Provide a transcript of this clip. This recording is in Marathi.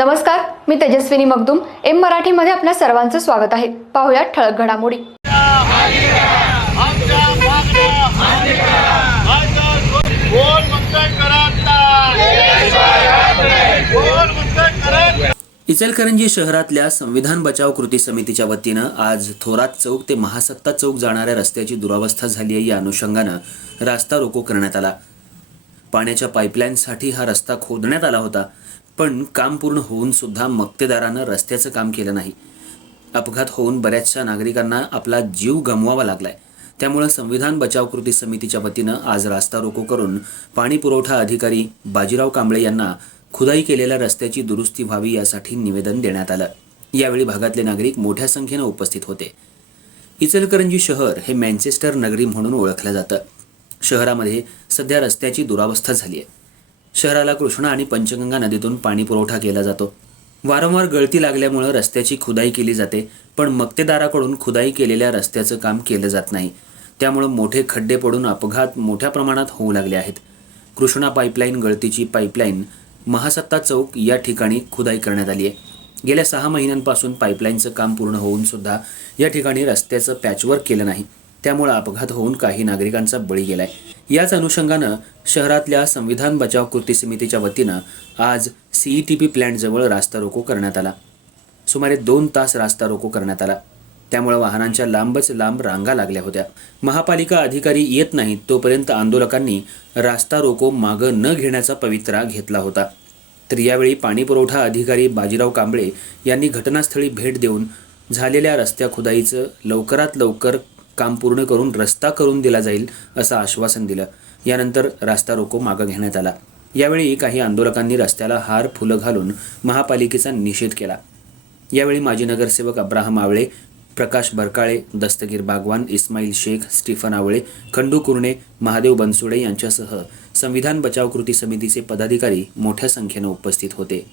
नमस्कार मी तेजस्विनी मगदुम. एम मराठीमध्ये आपल्या सर्वांचं स्वागत आहे. पाहुयात ठळक घडामोडी. इचलकरंजी शहरातल्या संविधान बचाव कृती समितीच्या वतीनं आज थोरात चौक ते महासत्ता चौक जाणाऱ्या रस्त्याची दुरावस्था झाली आहे. या अनुषंगानं रास्ता रोको करण्यात आला. पाण्याच्या पाईपलाईनसाठी हा रस्ता खोदण्यात आला होता. पण काम पूर्ण होऊन सुद्धा मक्तेदारानं रस्त्याचं काम केलं नाही. अपघात होऊन बऱ्याचशा नागरिकांना आपला जीव गमवावा लागलाय. त्यामुळं संविधान बचाव कृती समितीच्या वतीनं आज रास्ता रोको करून पाणी पुरवठा अधिकारी बाजीराव कांबळे यांना खुदाई केलेल्या रस्त्याची दुरुस्ती व्हावी यासाठी निवेदन देण्यात आलं. यावेळी भागातले नागरिक मोठ्या संख्येनं उपस्थित होते. इचलकरंजी शहर हे मँचेस्टर नगरी म्हणून ओळखलं जातं. शहरामध्ये सध्या रस्त्याची दुरावस्था झाली आहे शहराला कृष्णा आणि पंचगंगा नदीतून पाणी पुरवठा केला जातो. वारंवार गळती लागल्यामुळं रस्त्याची खुदाई केली जाते पण मक्तेदाराकडून खुदाई केलेल्या रस्त्याचं काम केलं जात नाही. त्यामुळं मोठे खड्डे पडून अपघात मोठ्या प्रमाणात होऊ लागले आहेत. कृष्णा पाईपलाईन गळतीची पाईपलाईन महासत्ता चौक या ठिकाणी खुदाई करण्यात आली आहे. गेल्या सहा महिन्यांपासून पाईपलाईनचं काम पूर्ण होऊन सुद्धा या ठिकाणी रस्त्याचं पॅचवर्क केलं नाही. त्यामुळं अपघात होऊन काही नागरिकांचा बळी गेलाय. याच अनुषंगानं शहरातल्या संविधान बचाव कृती समितीच्या वतीनं आज सीईटीपी प्लॅन्टजवळ रास्ता रोको करण्यात आला. सुमारे दोन तास रास्ता रोको करण्यात आला. त्यामुळे वाहनांच्या लांबच लांब रांगा लागल्या होत्या. महापालिका अधिकारी येत नाहीत तोपर्यंत आंदोलकांनी रास्ता रोको मागं न घेण्याचा पवित्रा घेतला होता. तर यावेळी पाणीपुरवठा अधिकारी बाजीराव कांबळे यांनी घटनास्थळी भेट देऊन झालेल्या रस्त्या खुदाईचं लवकरात लवकर काम पूर्ण करून रस्ता करून दिला जाईल असं आश्वासन दिलं. यानंतर रास्ता रोको मागं घेण्यात आला. यावेळी काही आंदोलकांनी रस्त्याला हार फुलं घालून महापालिकेचा निषेध केला. यावेळी माजी नगरसेवक अब्राहम आवळे प्रकाश बरकाळे दस्तगीर बागवान इस्माईल शेख स्टीफन आवळे खंडू कुर्णे महादेव बनसुडे यांच्यासह संविधान बचाव कृती समितीचे पदाधिकारी मोठ्या संख्येनं उपस्थित होते.